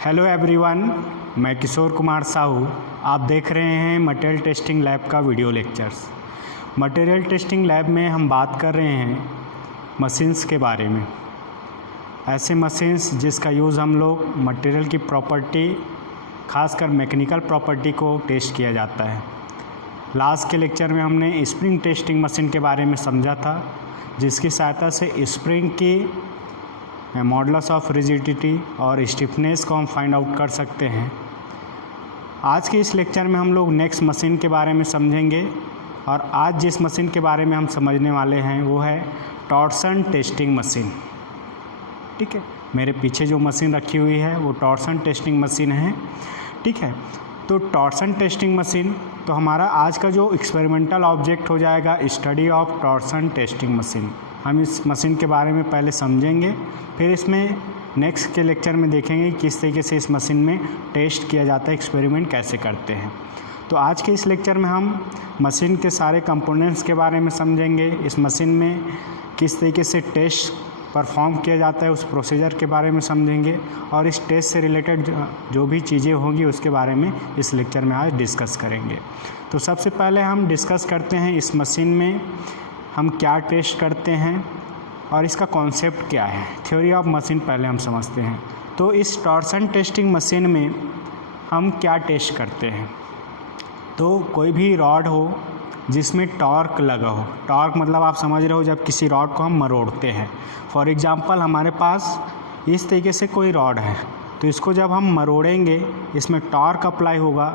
Hello everyone, मैं किशोर कुमार साहू। आप देख रहे हैं मटेरियल टेस्टिंग लैब का video lectures. Material testing lab में हम बात कर रहे हैं मशीन्स के बारे में। ऐसे मशीन्स जिसका यूज़ हम लोग मटेरियल की प्रॉपर्टी, खासकर मैकेनिकल प्रॉपर्टी को टेस्ट किया जाता है। लास्ट के लेक्चर में हमने स्प्रिंग टेस्टिंग मशीन के बारे में समझा था, जिसकी सहायता से स्प्रिंग की मॉडुलस ऑफ रिजिडिटी और स्टिफनेस को हम फाइंड आउट कर सकते हैं। आज के इस लेक्चर में हम लोग नेक्स्ट मशीन के बारे में समझेंगे, और आज जिस मशीन के बारे में हम समझने वाले हैं वो है टॉर्सन टेस्टिंग मशीन। ठीक है, मेरे पीछे जो मशीन रखी हुई है वो टॉर्सन टेस्टिंग मशीन है। ठीक है, तो टॉर्सन टेस्टिंग मशीन, तो हमारा आज का जो एक्सपेरिमेंटल ऑब्जेक्ट हो जाएगा study of torsion testing machine. हम इस मशीन के बारे में पहले समझेंगे, फिर इसमें नेक्स्ट के लेक्चर में देखेंगे किस तरीके से इस मशीन में टेस्ट किया जाता है, एक्सपेरिमेंट कैसे करते हैं। तो आज के इस लेक्चर में हम मशीन के सारे कंपोनेंट्स के बारे में समझेंगे, इस मशीन में किस तरीके से टेस्ट परफॉर्म किया जाता है उस प्रोसीजर के बारे में समझेंगे, और इस टेस्ट से रिलेटेड जो भी चीज़ें होंगी उसके बारे में इस लेक्चर में आज डिस्कस करेंगे। तो सबसे पहले हम डिस्कस करते हैं इस मशीन में हम क्या टेस्ट करते हैं और इसका कॉन्सेप्ट क्या है। थ्योरी ऑफ मशीन पहले हम समझते हैं। तो इस टॉर्सन टेस्टिंग मशीन में हम क्या टेस्ट करते हैं, तो कोई भी रॉड हो जिसमें टॉर्क लगा हो। टॉर्क मतलब आप समझ रहे हो, जब किसी रॉड को हम मरोड़ते हैं। फॉर एग्जांपल हमारे पास इस तरीके से कोई रॉड है, तो इसको जब हम मरोड़ेंगे इसमें टॉर्क अप्लाई होगा।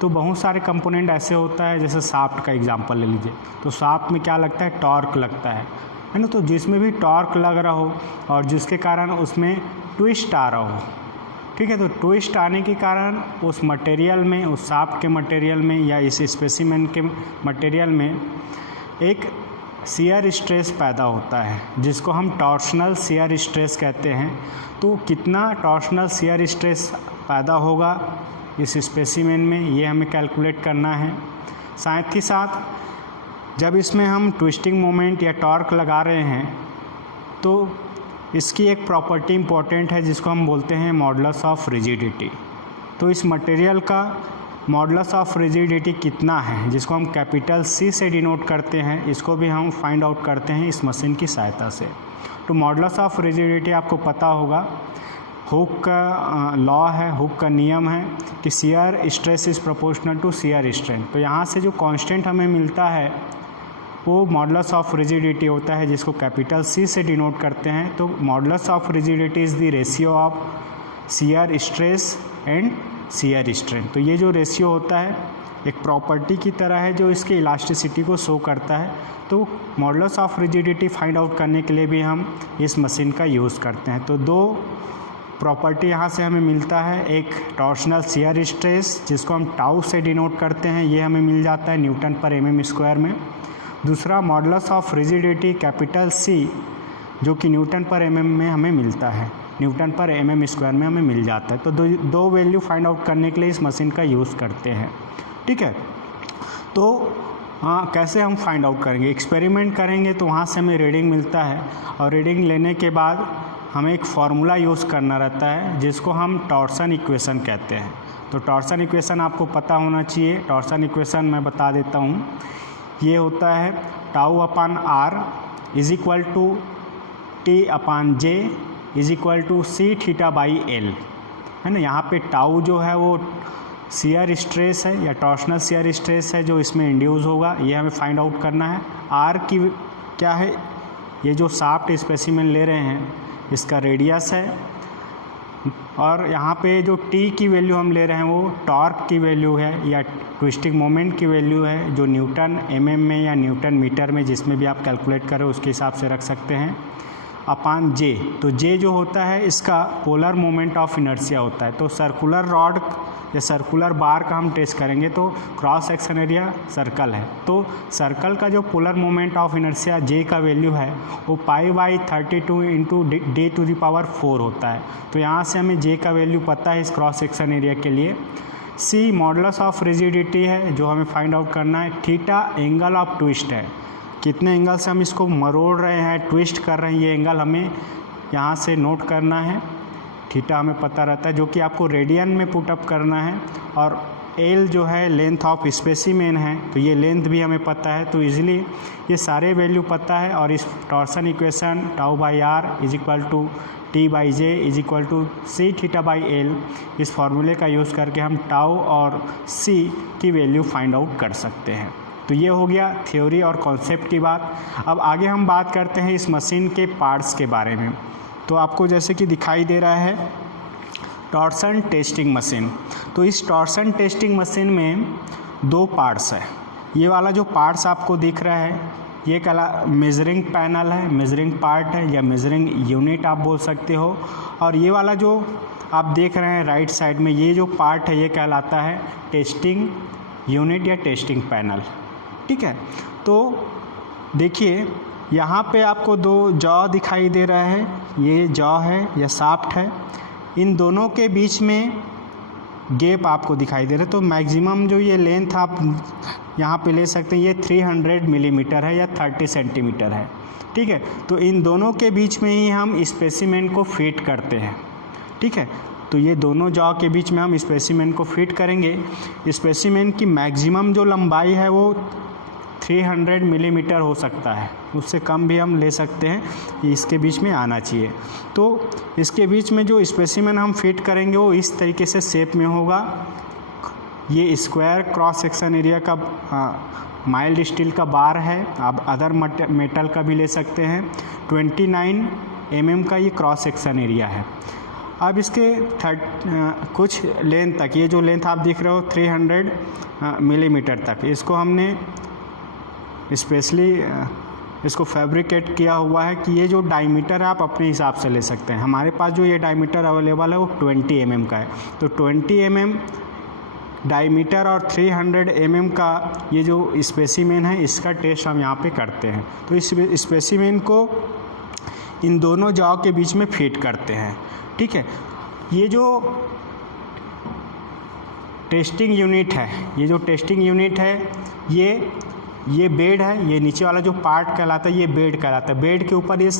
तो बहुत सारे कंपोनेंट ऐसे होता है, जैसे शाफ्ट का एग्जांपल ले लीजिए, तो शाफ्ट में क्या लगता है, टॉर्क लगता है ना। तो जिसमें भी टॉर्क लग रहा हो और जिसके कारण उसमें ट्विस्ट आ रहा हो, ठीक है, तो ट्विस्ट आने के कारण उस मटेरियल में, उस शाफ्ट के मटेरियल में या इस स्पेसिमेन के मटेरियल में एक शियर स्ट्रेस पैदा होता है, जिसको हम टॉर्शनल शियर स्ट्रेस कहते हैं। तो कितना टॉर्शनल शियर स्ट्रेस पैदा होगा इस स्पेसिमेन में, ये हमें कैलकुलेट करना है। साथ ही साथ जब इसमें हम ट्विस्टिंग मोमेंट या टॉर्क लगा रहे हैं तो इसकी एक प्रॉपर्टी इम्पॉर्टेंट है जिसको हम बोलते हैं मॉडुलस ऑफ रिजिडिटी। तो इस मटेरियल का मॉडुलस ऑफ रिजिडिटी कितना है, जिसको हम कैपिटल C से डिनोट करते हैं, इसको भी हम फाइंड आउट करते हैं इस मशीन की सहायता से। तो मॉडुलस ऑफ रिजिडिटी आपको पता होगा, हुक का लॉ है, हुक का नियम है कि shear stress is proportional to shear strength. तो यहाँ से जो कांस्टेंट हमें मिलता है वो मॉडुलस ऑफ रिजिडिटी होता है, जिसको कैपिटल C से डिनोट करते हैं। तो modulus of rigidity is the ratio of shear stress and shear strength. तो ये जो रेशियो होता है एक प्रॉपर्टी की तरह है जो इसके इलास्टिसिटी को शो करता है। तो modulus of rigidity find out करने के लिए भी हम इस मशीन का यूज़ करते हैं। तो दो प्रॉपर्टी यहाँ से हमें मिलता है, एक टॉर्शनल शियर स्ट्रेस जिसको हम टाउ से डिनोट करते हैं, ये हमें मिल जाता है न्यूटन पर mm स्क्वायर में। दूसरा modulus of rigidity capital C, जो कि न्यूटन पर mm में हमें मिलता है, न्यूटन पर mm स्क्वायर में हमें मिल जाता है। तो दो वैल्यू फाइंड आउट करने के लिए इस मशीन का यूज़ करते हैं। ठीक है, तो कैसे हम फाइंड आउट करेंगे, एक्सपेरिमेंट करेंगे तो वहाँ से हमें रीडिंग मिलता है, और रीडिंग लेने के बाद हमें एक फार्मूला यूज़ करना रहता है जिसको हम टॉर्सन इक्वेशन कहते हैं। तो टॉर्सन इक्वेशन आपको पता होना चाहिए। टॉर्सन इक्वेशन मैं बता देता हूँ, ये होता है tau upon R is equal to T upon J is equal to C theta by L, है ना। यहाँ पे टाउ जो है वो शियर स्ट्रेस है या टॉर्शनल शियर स्ट्रेस है जो इसमें इंड्यूस होगा, ये हमें फाइंड आउट करना है। R की क्या है, ये जो शाफ्ट स्पेसिमेन ले रहे हैं इसका रेडियस है, और यहाँ पे जो T की वैल्यू हम ले रहे हैं वो टॉर्क की वैल्यू है या ट्विस्टिंग मोमेंट की वैल्यू है, जो न्यूटन mm में या न्यूटन मीटर में जिसमें भी आप कैलकुलेट करें उसके हिसाब से रख सकते हैं, अपान J। तो J जो होता है इसका पोलर मोमेंट ऑफ इनर्शिया होता है। तो सर्कुलर रॉड या सर्कुलर बार का हम टेस्ट करेंगे तो क्रॉस सेक्शन एरिया सर्कल है, तो सर्कल का जो polar moment of inertia J का वैल्यू है वो π/32 इंटू D⁴ होता है। तो यहाँ से हमें J का वैल्यू पता है इस क्रॉस सेक्शन एरिया के लिए। C मॉडुलस ऑफ रिजिडिटी है जो हमें फाइंड आउट करना है। थीटा एंगल ऑफ ट्विस्ट है, कितने एंगल से हम इसको मरोड़ रहे हैं, ट्विस्ट कर रहे हैं, ये एंगल हमें यहाँ से नोट करना है। थीटा हमें पता रहता है, जो कि आपको रेडियन में पुटअप करना है, और एल जो है लेंथ ऑफ स्पेसिमेन है, तो ये लेंथ भी हमें पता है, तो इजीली ये सारे वैल्यू पता है। और इस torsion equation tau by R is equal to T by J is equal to C theta by L, इस फॉर्मूले का यूज़ करके हम टाउ और सी की वैल्यू फाइंड आउट कर सकते हैं। तो ये हो गया थ्योरी और कॉन्सेप्ट की बात। अब आगे हम बात करते हैं इस मशीन के पार्ट्स के बारे में। तो आपको जैसे कि दिखाई दे रहा है टॉर्सन टेस्टिंग मशीन। तो इस टॉर्सन टेस्टिंग मशीन में 2 पार्ट्स है। ये वाला जो पार्ट्स आपको दिख रहा है ये मेजरिंग पैनल है, मेजरिंग पार्ट है, या मेजरिंग यूनिट आप बोल सकते हो। और ये वाला जो आप देख रहे हैं राइट साइड में, ये जो पार्ट है ये कहलाता है टेस्टिंग यूनिट या टेस्टिंग पैनल। ठीक है, तो देखिए यहाँ पे आपको 2 जॉ दिखाई दे रहा है, ये जॉ है या शाफ्ट है, इन दोनों के बीच में गैप आपको दिखाई दे रहा है। तो मैक्सिमम जो ये लेंथ आप यहाँ पे ले सकते हैं ये 300 मिलीमीटर है या 30 सेंटीमीटर है। ठीक है, तो इन दोनों के बीच में ही हम स्पेसिमेन को फिट करते हैं। ठीक है, तो ये दोनों जॉ के बीच में हम स्पेसिमेन को फिट करेंगे। स्पेसिमेन की मैक्सिमम जो लंबाई है वो 300 मिलीमीटर हो सकता है, उससे कम भी हम ले सकते हैं, इसके बीच में आना चाहिए। तो इसके बीच में जो स्पेसिमेन हम फिट करेंगे वो इस तरीके से शेप में होगा। ये स्क्वायर क्रॉस सेक्शन एरिया का माइल्ड स्टील का बार है, आप अदर मेटल का भी ले सकते हैं। 29 mm का ये क्रॉस सेक्शन एरिया है। अब इसके कुछ लेंथ तक, ये जो लेंथ आप दिख रहे हो 300 मिलीमीटर तक, इसको हमने स्पेशली इसको फैब्रिकेट किया हुआ है कि ये जो डायमीटर है आप अपने हिसाब से ले सकते हैं। हमारे पास जो ये डायमीटर अवेलेबल है वो 20 mm का है। तो 20 mm डायमीटर और 300 mm का ये जो स्पेसिमेन है इसका टेस्ट हम यहाँ पे करते हैं। तो इस स्पेसिमेन को इन दोनों जॉ के बीच में फिट करते हैं। ठीक है, ये जो टेस्टिंग यूनिट है, ये जो टेस्टिंग यूनिट है ये बेड है, ये नीचे वाला जो पार्ट कहलाता है ये बेड कहलाता है। बेड के ऊपर ये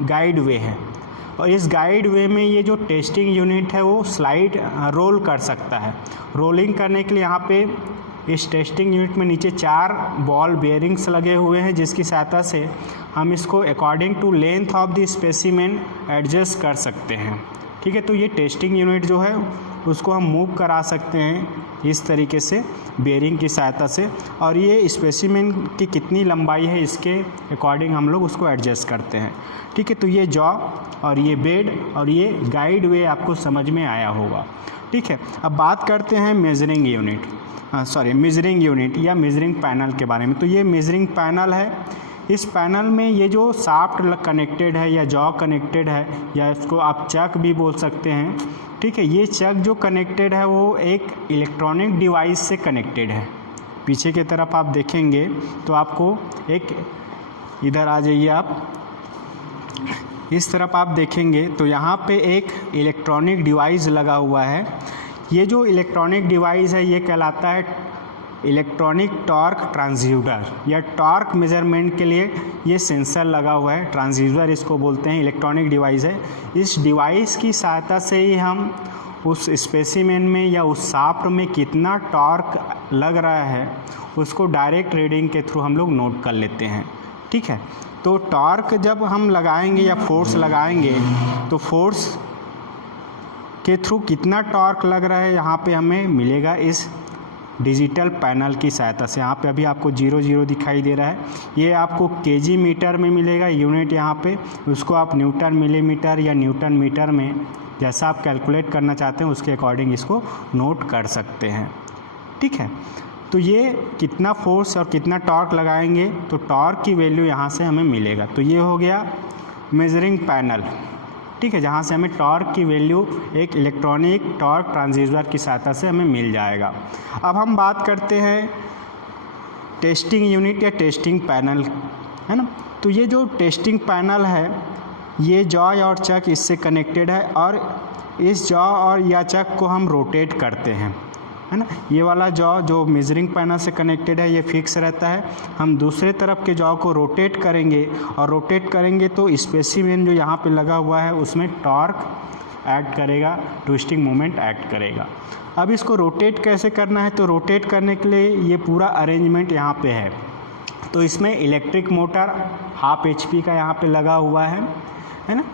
गाइड वे है, और इस गाइड वे में ये जो टेस्टिंग यूनिट है वो स्लाइड रोल कर सकता है। रोलिंग करने के लिए यहाँ पे इस टेस्टिंग यूनिट में नीचे 4 बॉल बेयरिंग्स लगे हुए हैं, जिसकी सहायता से हम इसको according to length of the specimen adjust कर सकते हैं। ठीक है, तो ये टेस्टिंग यूनिट जो है उसको हम मूव करा सकते हैं इस तरीके से बेयरिंग की सहायता से, और ये स्पेसिमेन की कितनी लंबाई है इसके अकॉर्डिंग हम लोग उसको एडजस्ट करते हैं। ठीक है, तो ये जॉ और ये बेड और ये गाइड वे आपको समझ में आया होगा। ठीक है, अब बात करते हैं मेजरिंग यूनिट या मेजरिंग पैनल के बारे में। तो ये मेजरिंग पैनल है। इस पैनल में ये जो शाफ्ट कनेक्टेड है या जॉ कनेक्टेड है, या इसको आप चक भी बोल सकते हैं। ठीक है, ये चक जो कनेक्टेड है वो एक इलेक्ट्रॉनिक डिवाइस से कनेक्टेड है। पीछे की तरफ आप देखेंगे तो आपको एक, इधर आ जाइए आप, इस तरफ आप देखेंगे तो यहाँ पे एक इलेक्ट्रॉनिक डिवाइस लगा हुआ है। ये जो इलेक्ट्रॉनिक डिवाइस है ये कहलाता है इलेक्ट्रॉनिक टॉर्क ट्रांसड्यूसर, या टॉर्क मेजरमेंट के लिए ये सेंसर लगा हुआ है। ट्रांसड्यूसर इसको बोलते हैं, इलेक्ट्रॉनिक डिवाइस है। इस डिवाइस की सहायता से ही हम उस स्पेसिमेन में या उस शाफ्ट में कितना टॉर्क लग रहा है उसको डायरेक्ट रीडिंग के थ्रू हम लोग नोट कर लेते हैं। ठीक है, तो टॉर्क जब हम लगाएंगे या फोर्स लगाएंगे तो फोर्स के थ्रू कितना टॉर्क लग रहा है यहाँ पे हमें मिलेगा इस डिजिटल पैनल की सहायता से। यहाँ पे अभी आपको 0 दिखाई दे रहा है, ये आपको केजी मीटर में मिलेगा यूनिट यहाँ पे। उसको आप न्यूटन मिलीमीटर या न्यूटन मीटर में, जैसा आप कैलकुलेट करना चाहते हैं उसके अकॉर्डिंग इसको नोट कर सकते हैं। ठीक है, तो ये कितना फोर्स और कितना टॉर्क लगाएंगे तो टॉर्क की वैल्यू यहाँ से हमें मिलेगा। तो ये हो गया मेजरिंग पैनल। ठीक है, जहाँ से हमें टॉर्क की वैल्यू एक इलेक्ट्रॉनिक टॉर्क ट्रांसड्यूसर की सहायता से हमें मिल जाएगा। अब हम बात करते हैं टेस्टिंग यूनिट या टेस्टिंग पैनल, है ना। तो ये जो टेस्टिंग पैनल है ये जॉ और चक इससे कनेक्टेड है, और इस जॉ और या चक को हम रोटेट करते हैं, है ना। ये वाला जॉ जो मेजरिंग पैनल से कनेक्टेड है ये फिक्स रहता है। हम दूसरे तरफ के जॉ को रोटेट करेंगे, और रोटेट करेंगे तो स्पेसिमेन जो यहाँ पे लगा हुआ है उसमें टॉर्क एक्ट करेगा, ट्विस्टिंग मोमेंट एक्ट करेगा। अब इसको रोटेट कैसे करना है, तो रोटेट करने के लिए ये पूरा अरेंजमेंट यहाँ पे है। तो इसमें इलेक्ट्रिक मोटर 1/2 HP का यहाँ पे लगा हुआ है ना,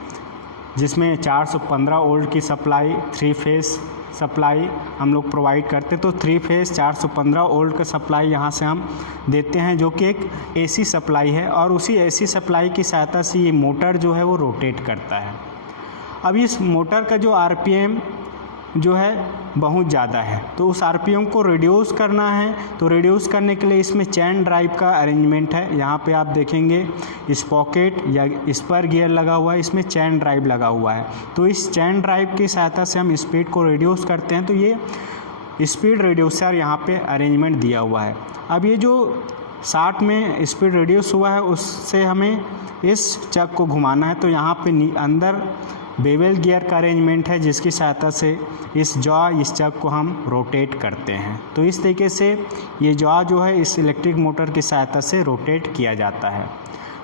जिसमें 415 वोल्ट की सप्लाई 3 फेस सप्लाई हम लोग प्रोवाइड करते। तो 3 फेस 415 वोल्ट का सप्लाई यहाँ से हम देते हैं, जो कि एक AC सप्लाई है, और उसी AC सप्लाई की सहायता से ये मोटर जो है वो रोटेट करता है। अब इस मोटर का जो RPM जो है बहुत ज़्यादा है, तो उस RPM को रिड्यूस करना है। तो रिड्यूस करने के लिए इसमें चैन ड्राइव का अरेंजमेंट है। यहाँ पे आप देखेंगे स्पॉकेट या स्पर गियर लगा हुआ है, इसमें चैन ड्राइव लगा हुआ है। तो इस चैन ड्राइव की सहायता से हम स्पीड को रिड्यूस करते हैं। तो ये स्पीड रिड्यूसर यहाँ पे अरेंजमेंट दिया हुआ है। अब ये जो 60 में स्पीड रिड्यूस हुआ है, उससे हमें इस चक को घुमाना है। तो यहाँ पे अंदर बेवल गियर का अरेंजमेंट है, जिसकी सहायता से इस चक को हम रोटेट करते हैं। तो इस तरीके से ये जॉ जो है इस इलेक्ट्रिक मोटर की सहायता से रोटेट किया जाता है।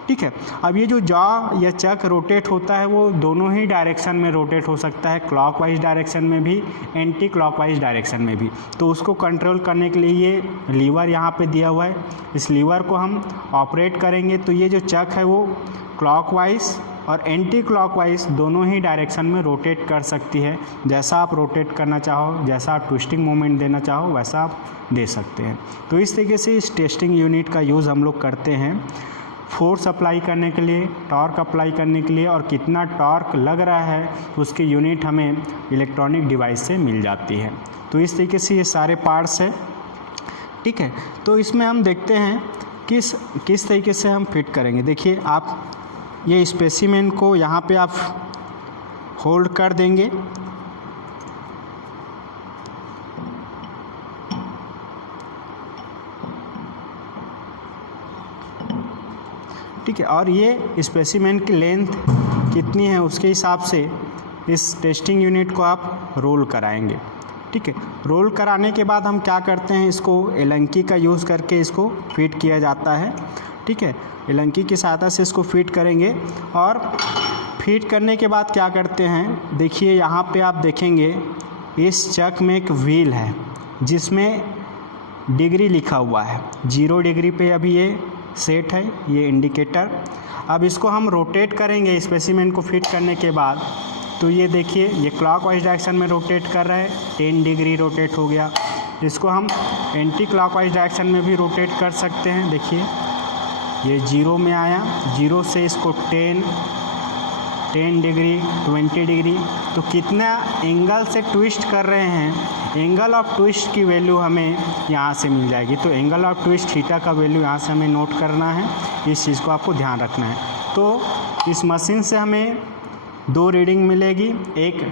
ठीक है। अब ये जो जॉ या चक रोटेट होता है वो दोनों ही डायरेक्शन में रोटेट हो सकता है, क्लॉकवाइज डायरेक्शन में भी, एंटी क्लॉकवाइज डायरेक्शन में भी। तो उसको कंट्रोल करने के लिए ये लीवर यहाँ पे दिया हुआ है, इस लीवर को हम ऑपरेट करेंगे। तो ये जो चक है वो क्लॉकवाइज और एंटी क्लॉकवाइज दोनों ही डायरेक्शन में रोटेट कर सकती है। जैसा आप रोटेट करना चाहो, जैसा आप ट्विस्टिंग मोमेंट देना चाहो, वैसा आप दे सकते हैं। तो इस तरीके से इस टेस्टिंग यूनिट का यूज़ हम लोग करते हैं फोर्स अप्लाई करने के लिए, टॉर्क अप्लाई करने के लिए, और कितना टॉर्क लग रहा है उसकी यूनिट हमें इलेक्ट्रॉनिक डिवाइस से मिल जाती है। तो इस तरीके से ये सारे पार्ट्स है। ठीक है। तो इसमें हम देखते हैं किस तरीके से हम फिट करेंगे। देखिए, आप ये स्पेसिमेन को यहाँ पे आप होल्ड कर देंगे। ठीक है। और ये स्पेसिमेन की लेंथ कितनी है उसके हिसाब से इस टेस्टिंग यूनिट को आप रोल कराएंगे। ठीक है। रोल कराने के बाद हम क्या करते हैं, इसको एलंकी का यूज़ करके इसको फिट किया जाता है। ठीक है। एलंकी की सहायता से इसको फिट करेंगे, और फिट करने के बाद क्या करते हैं, देखिए यहाँ पे आप देखेंगे इस चक में एक व्हील है जिसमें डिग्री लिखा हुआ है। 0 डिग्री पे अभी ये सेट है, ये इंडिकेटर। अब इसको हम रोटेट करेंगे स्पेसिमेन को फिट करने के बाद। तो ये देखिए, ये क्लॉकवाइज डायरेक्शन में रोटेट कर रहा है, 10 डिग्री रोटेट हो गया। इसको हम एंटी क्लॉकवाइज डायरेक्शन में भी रोटेट कर सकते हैं। देखिए, ये 0 में आया, 0 से इसको 10 डिग्री, 20 डिग्री। तो कितना एंगल से ट्विस्ट कर रहे हैं, एंगल ऑफ ट्विस्ट की वैल्यू हमें यहाँ से मिल जाएगी। तो एंगल ऑफ ट्विस्ट थीटा का वैल्यू यहाँ से हमें नोट करना है, इस चीज़ को आपको ध्यान रखना है। तो इस मशीन से हमें 2 रीडिंग मिलेगी, एक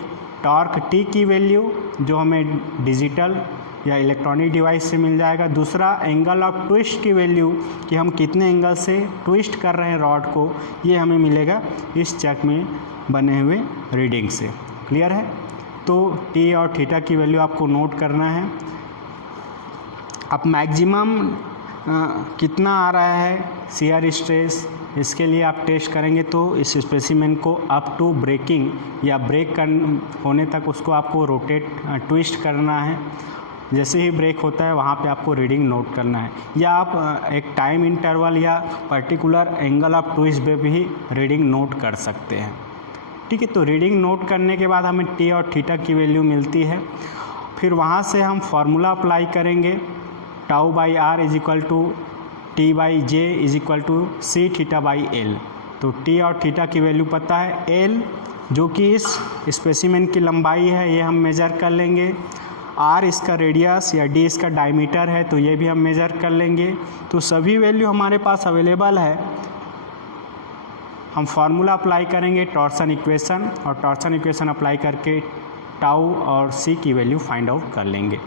टॉर्क टी की वैल्यू जो हमें डिजिटल या इलेक्ट्रॉनिक डिवाइस से मिल जाएगा, दूसरा एंगल ऑफ ट्विस्ट की वैल्यू कि हम कितने एंगल से ट्विस्ट कर रहे हैं रॉड को, ये हमें मिलेगा इस चक में बने हुए रीडिंग से। क्लियर है। तो टी और थीटा की वैल्यू आपको नोट करना है। अब मैक्सिमम कितना आ रहा है शियर स्ट्रेस, इसके लिए आप टेस्ट करेंगे। तो इस स्पेसिमेन को अप टू ब्रेकिंग या ब्रेक होने तक उसको आपको ट्विस्ट करना है। जैसे ही ब्रेक होता है वहाँ पे आपको रीडिंग नोट करना है, या आप एक टाइम इंटरवल या पर्टिकुलर एंगल ऑफ ट्विस्ट पे भी रीडिंग नोट कर सकते हैं। ठीक है। तो रीडिंग नोट करने के बाद हमें टी और थीटा की वैल्यू मिलती है। फिर वहाँ से हम फार्मूला अप्लाई करेंगे, tau by R is equal to T by J is equal to C theta by L. तो टी और थीटा की वैल्यू पता है, एल जो कि इस स्पेसिमेन की लंबाई है ये हम मेज़र कर लेंगे, आर इसका रेडियस या डी इसका डायमीटर है तो ये भी हम मेज़र कर लेंगे। तो सभी वैल्यू हमारे पास अवेलेबल है। हम फार्मूला अप्लाई करेंगे टॉर्सन इक्वेशन, और टॉर्सन इक्वेशन अप्लाई करके टाउ और सी की वैल्यू फाइंड आउट कर लेंगे।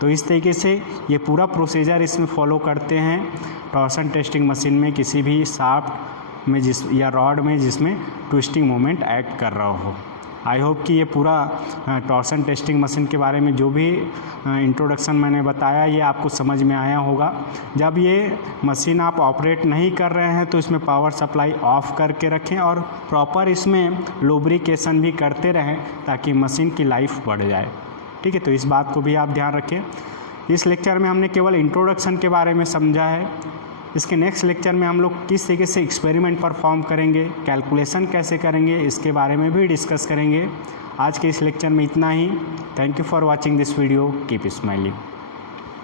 तो इस तरीके से ये पूरा प्रोसीजर इसमें फॉलो करते हैं टॉर्सन टेस्टिंग मशीन में किसी भी शाफ्ट में या रॉड में जिसमें ट्विस्टिंग मोमेंट एक्ट कर रहा हो। आई होप कि ये पूरा टॉर्सन टेस्टिंग मशीन के बारे में जो भी इंट्रोडक्शन मैंने बताया ये आपको समझ में आया होगा। जब ये मशीन आप ऑपरेट नहीं कर रहे हैं तो इसमें पावर सप्लाई ऑफ करके रखें और प्रॉपर इसमें लुब्रिकेशन भी करते रहें ताकि मशीन की लाइफ बढ़ जाए। ठीक है, तो इस बात को भी आप ध्यान रखें। इस लेक्चर में हमने केवल इंट्रोडक्शन के बारे में समझा है। इसके नेक्स्ट लेक्चर में हम लोग किस तरीके से एक्सपेरिमेंट परफॉर्म करेंगे, कैलकुलेशन कैसे करेंगे, इसके बारे में भी डिस्कस करेंगे। आज के इस लेक्चर में इतना ही। Thank you for watching this video. Keep smiling.